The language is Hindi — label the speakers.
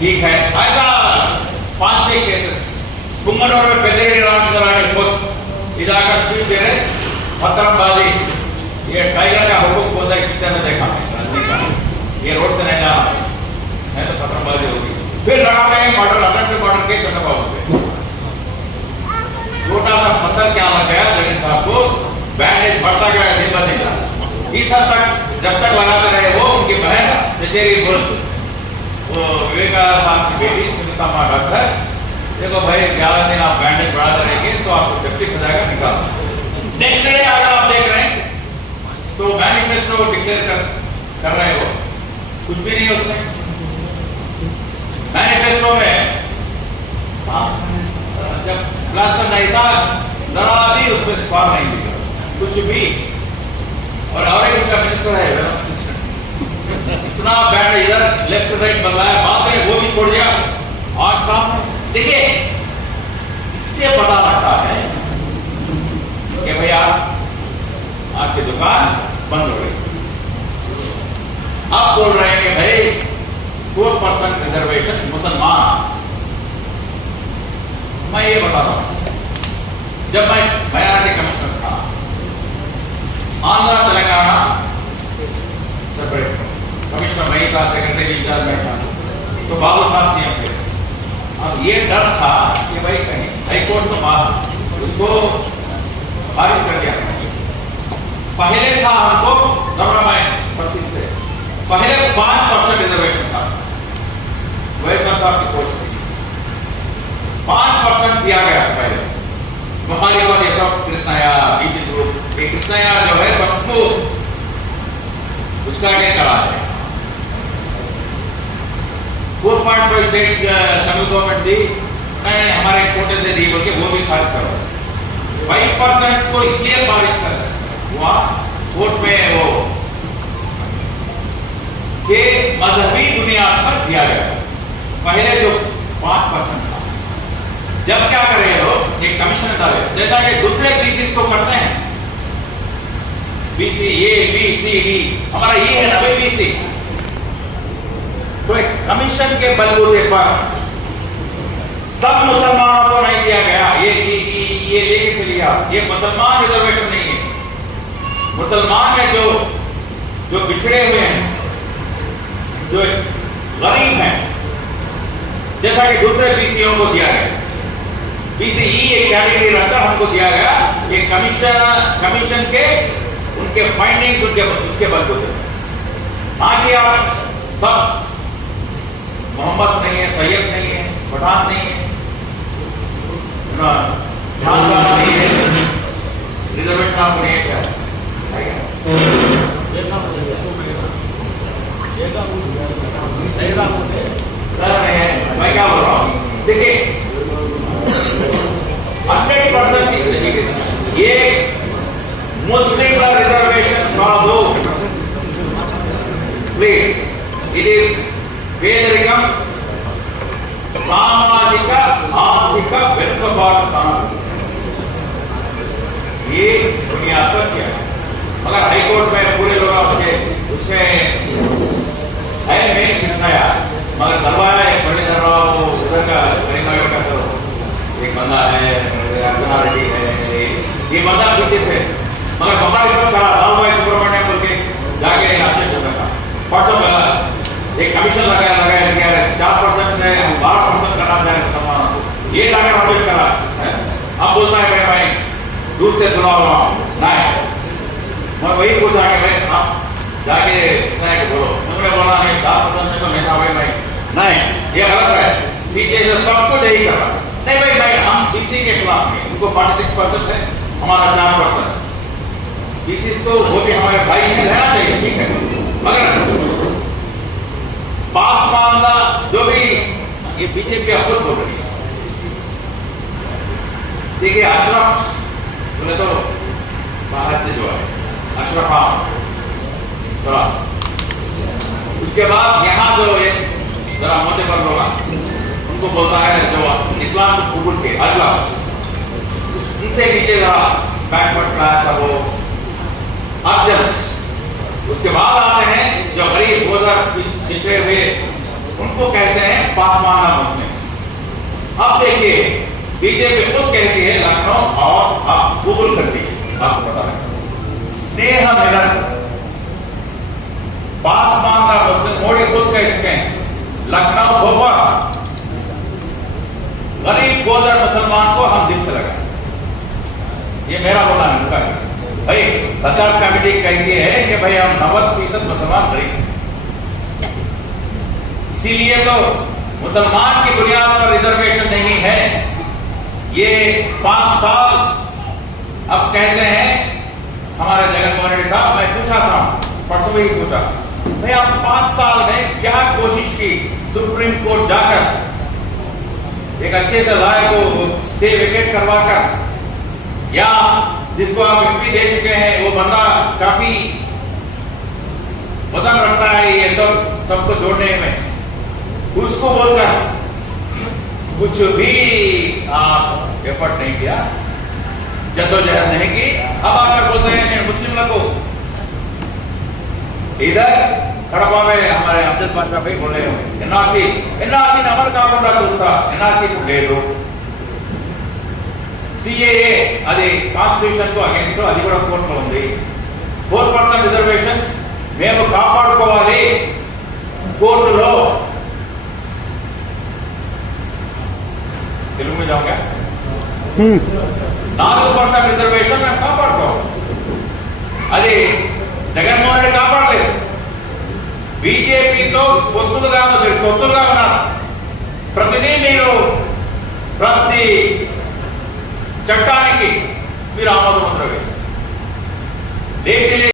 Speaker 1: ठीक है। ऐसा पाँच छह केसेस कुंगनूर में पेदरेडी रामचंद्राणी खुद। इलाका स्पीच दे रहे पत्थरबाजी ये टाइगर का हुक्म कोसा पिक्चर में देखा? ये रोड से नहीं जाना है। तो पत्थरबाजी होगी। फिर लड़ा में murder attempt murder case Chandrababu पे। छोटा सा पत्थर क्या लग गया? जगन साहब को बैंडेज बढ़ता गया दिन ब दिन इस हद तक जब तक लगाते रहे वो उनकी बहन चचेरी बुल वो विवेका साहब की बेटी सुनीता माँ डॉक्टर। देखो भाई ज़्यादा दिन आप बैंडेज रहेंगे तो आपको हो जाएगा, निकाल। नेक्स्ट डे अगर आप देख रहे हैं तो मैनिफेस्टो डिक्लेयर कर कर रहे हो। कुछ भी नहीं उसमें। मैनिफेस्टो में जब प्लास्टर नहीं था, जरा भी उसमें स्पार नहीं दिखा। कुछ भी। और और एक उनका मिनिस्टर है इतना बैंड इधर लेफ़्ट राइट बदलाया बात है वो भी छोड़ दिया। आज साहब देखिए, इससे पता लगता है कि भैया आपकी दुकान बंद हो गई। अब बोल रहे हैं कि भाई फोर परसेंट रिजर्वेशन मुसलमान। मैं ये बताता हूँ, जब मैं बयानी कमिश्नर था, आंध्र तेलंगाना सेपरेट कमिश्नर वही था सेक्रेटरी इंचार्ज था। तो बाबू साहब सीएम थे। अब ये डर था कि भाई कहीं हाईकोर्ट तो बात उसको खारिज कर दिया पहले था हमको पच्चीस से। पहले पाँच परसेंट रिजर्वेशन था। वैसा साहब की सोच थी। पाँच परसेंट दिया गया पहले। मुखालिफत ये सब कृष्णया बीसी ग्रुप ये कृष्णया जो है सबको उसका क्या करा है four point five state central government दी नहीं हमारे कोटे से दी बोल के वो भी खारिज करो। फाइव परसेंट को इसलिए खारिज कर हुआ, कोर्ट में वो के मजहबी बुनियाद पर दिया गया। पहले जो पाँच परसेंट था। जब क्या करे लोग? एक कमीशन डाले जैसा कि दूसरे पीसीस को करते हैं। BC A B C D हमारा ये है ना भाई बीसी कमीशन के बलबूते पर सब मुसलमानों को नहीं दिया गया। ये ये ये, लेके लिया। ये मुसलमान रिजर्वेशन नहीं है। मुसलमान है जो जो पिछड़े हुए हैं जो गरीब हैं जैसा कि दूसरे पीसीओ को दिया गया। पीसीई एक कैटेगरी रहता हमको दिया गया। ये कमीशन कमीशन के उनके फाइंडिंग्स उनके उसके बलबूते आगे आप सब मोहम्मद नहीं है, सैयद नहीं है पठान नहीं है। रिजर्वेशन आपको नहीं क्या? मैं क्या बोल रहा हूँ? देखिए, हंड्रेड परसेंट ये मुस्लिम का रिजर्वेशन इट इज़ పేదరికం सामाजिक आर्थिक వెనుకబాటుతనం ये दुनिया पर क्या है मगर हाईकोर्ट में पूरे लोग आपके उसमें है मेन किसनाया मगर दरबार है बड़े दरबार वो उधर का करीमनगर का करो एक बंदा है अर्चना रेड्डी है ये बंदा पीछे से मगर मुखालिफत करा राव कमीशन लगाया लगाया गया है चार परसेंट है हम बारह परसेंट करना चाहे मुसलमानों को ये जाकर नोटिस करा है अब बोलता है मेरे भाई दूर से सुना हुआ नहीं मैं वही पूछा कि भाई आप जाके स्नैक बोलो उन्होंने बोला नहीं चार परसेंट में तो नहीं था भाई भाई नहीं ये गलत है पीछे से सब कुछ यही कर रहा नहीं भाई भाई हम किसी के खिलाफ नहीं उनको फोर्टी सिक्स परसेंट है हमारा चार परसेंट किसी को वो भी हमारे भाई हैं रहना चाहिए ठीक है मगर पासवानदा जो भी ये बीजेपी खुद बोल रही है। देखिए, अशरफ बोले तो बाहर से जो है, अशरफ खान थोड़ा उसके बाद यहाँ जो ये, जरा मोटे पर होगा उनको बोलता है जो इस्लाम को कबूल के अजलास। उनसे नीचे जरा बैकवर्ड क्लास है वो उसके बाद आते हैं जो गरीब गोजर पिछड़े हुए, उनको कहते हैं पासवाना मुस्लिम। अब देखिए, बीजेपी खुद कहती है, लखनऊ और आप गूगल करती है। आपको पता है स्नेह मिलन। पासवाना मुस्लिम मोदी खुद कह चुके हैं, लखनऊ भोपाल गरीब गोदर मुसलमान को हम दिल से लगाए। ये मेरा बोलना है। भाई सरकार कमेटी कहती है कि भाई हम नब्बे फ़ीसद मुसलमान गरीब इसीलिए तो मुसलमान की बुनियाद पर रिजर्वेशन नहीं है। ये पाँच साल अब कहते हैं, हमारे जगनमोहन रेड्डी साहब, मैं पूछा था, परसों भी पूछा, भाई आप पाँच साल में क्या कोशिश की सुप्रीम कोर्ट जाकर? एक अच्छे से लाए को स्टे विकेट करवाकर? या जिसको आप एमपी दे चुके हैं वो बंदा काफी वजन रखता है ये सब सबको जोड़ने में उसको बोलकर कुछ भी आप एफर्ट नहीं किया जद्दोजहद नहीं की अब आकर बोलते हैं "నేను ముస్లింలకు इधर కడప में हमारे अब्दुल पाशा भाई बोले ఎన్ఆర్సీ ఎన్ఆర్సీ అమలు కాకుండా చూస్తా ఎన్ఆర్సీ లేదు సిఏఏ అది కాన్స్టిట్యూషన్కు అగేన్స్ట్ అది కూడా కోర్టులో ఉంది. ఫోర్ పర్సెంట్ రిజర్వేషన్స్ మేము కాపాడుకోవాలి. కోర్టులో తెలుగు మీద hmm. నాలుగు పర్సెంట్ రిజర్వేషన్ మేము కాపాడుకోవాలి. అది జగన్మోహన్ రెడ్డి కాపాడలేదు. బీజేపీతో పొత్తులుగా పొత్తులుగా ఉన్నారు. ప్రతిదీ మీరు ప్రతి చట్టానికి మీరు ఆమోద ముద్ర వేశారు లేచి